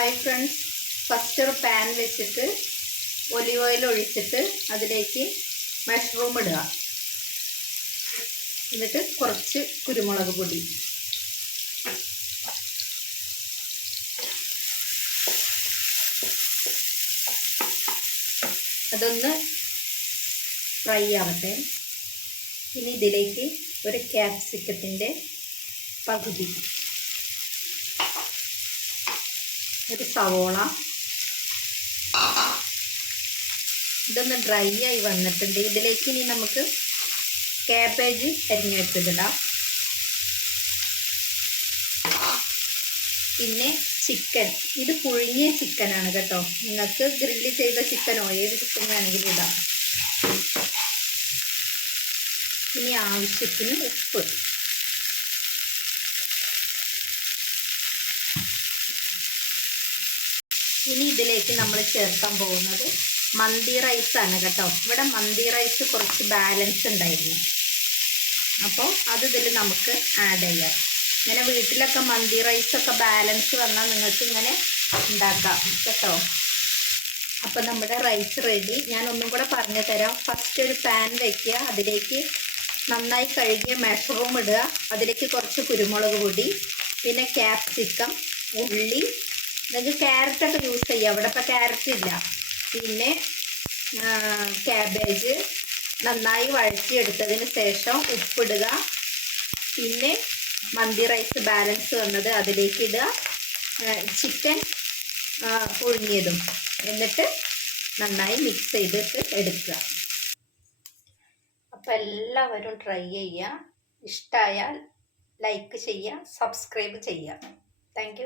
Hi friends first ഒരു pan വെച്ചിട്ട് olive oil ഒഴിച്ചിട്ട് അതിലേക്ക് മഷ്റൂം ഇടുക. എന്നിട്ട് കുറച്ച് കുരുമുളക് പൊടി. അതൊന്ന് ഫ്രൈ ആവട്ടെ. ഇനി ഇതിലേക്ക് ഒരു ക്യാപ്സിക്കത്തിന്റെ പകുതി. ഒരു സവോള. ഇതൊന്ന് ഡ്രൈ ആയി വന്നിട്ടുണ്ട്. ഇതിലേക്ക് ഇനി നമുക്ക് കാബേജ് അരിഞ്ഞു പിന്നെ ചിക്കൻ ഇത് പുഴുങ്ങിയ ചിക്കനാണ് കേട്ടോ. നിങ്ങൾക്ക് ഗ്രില്ല് ചെയ്ത ചിക്കനോ ഏത് ചിക്കൻ വേണമെങ്കിലും ഇടാം. ഇനി ആവശ്യത്തിന് ഉപ്പ്. ഇനി ഇതിലേക്ക് നമ്മൾ ചേർക്കാൻ പോകുന്നത് മന്തി റൈസാണ് കേട്ടോ. ഇവിടെ മന്തി റൈസ് കുറച്ച് ബാലൻസ് ഉണ്ടായിരുന്നു. അപ്പോൾ അത് ഇതിൽ നമുക്ക് ആഡ് ചെയ്യാം. ഇങ്ങനെ വീട്ടിലൊക്കെ മന്തി റൈസൊക്കെ ബാലൻസ് വന്നാൽ നിങ്ങൾക്ക് ഇങ്ങനെ ഉണ്ടാക്കാം കേട്ടോ. അപ്പോൾ നമ്മുടെ റൈസ് റെഡി ഞാൻ ഒന്നും കൂടെ പറഞ്ഞു തരാം. ഫസ്റ്റ് ഒരു പാൻ വയ്ക്കുക അതിലേക്ക് നന്നായി കഴുകിയ മഷറൂം ഇടുക. അതിലേക്ക് കുറച്ച് കുരുമുളക് പൊടി പിന്നെ ക്യാപ്സിക്കം ഉള്ളി നിങ്ങൾക്ക് ക്യാരറ്റൊക്കെ യൂസ് ചെയ്യാം. ഇവിടെ ഇപ്പം ക്യാരറ്റ് ഇല്ല. പിന്നെ ക്യാബേജ് നന്നായി വഴറ്റിയെടുത്തതിന് ശേഷം ഉപ്പിടുക. പിന്നെ മന്തി റൈസ് ബാലൻസ് വന്നത് അതിലേക്ക് ഇടുക. ചിക്കൻ പുഴുങ്ങിയതും. എന്നിട്ട് നന്നായി മിക്സ് ചെയ്തിട്ട് എടുക്കുക. അപ്പോൾ എല്ലാവരും ട്രൈ ചെയ്യുക. ഇഷ്ടമായാൽ ലൈക്ക് ചെയ്യുക സബ്സ്ക്രൈബ് ചെയ്യുക. താങ്ക്